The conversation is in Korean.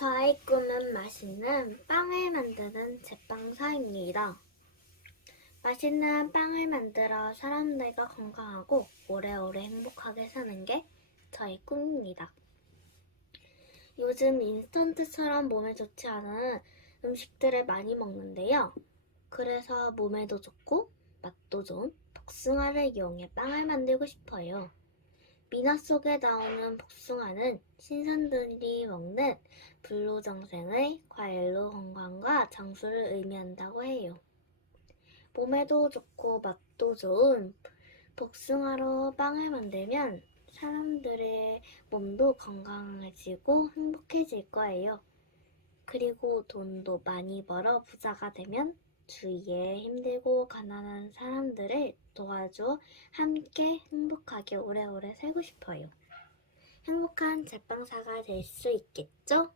저의 꿈은 맛있는 빵을 만드는 제빵사입니다. 맛있는 빵을 만들어 사람들과 건강하고 오래오래 행복하게 사는 게 저의 꿈입니다. 요즘 인스턴트처럼 몸에 좋지 않은 음식들을 많이 먹는데요. 그래서 몸에도 좋고 맛도 좋은 복숭아를 이용해 빵을 만들고 싶어요. 미나 속에 나오는 복숭아는 신선들이 먹는 불로정생의 과일로 건강과 장수를 의미한다고 해요. 몸에도 좋고 맛도 좋은 복숭아로 빵을 만들면 사람들의 몸도 건강해지고 행복해질 거예요. 그리고 돈도 많이 벌어 부자가 되면 주위에 힘들고 가난한 사람들을 도와줘 함께 행복하게 오래오래 살고 싶어요. 행복한 제빵사가 될 수 있겠죠?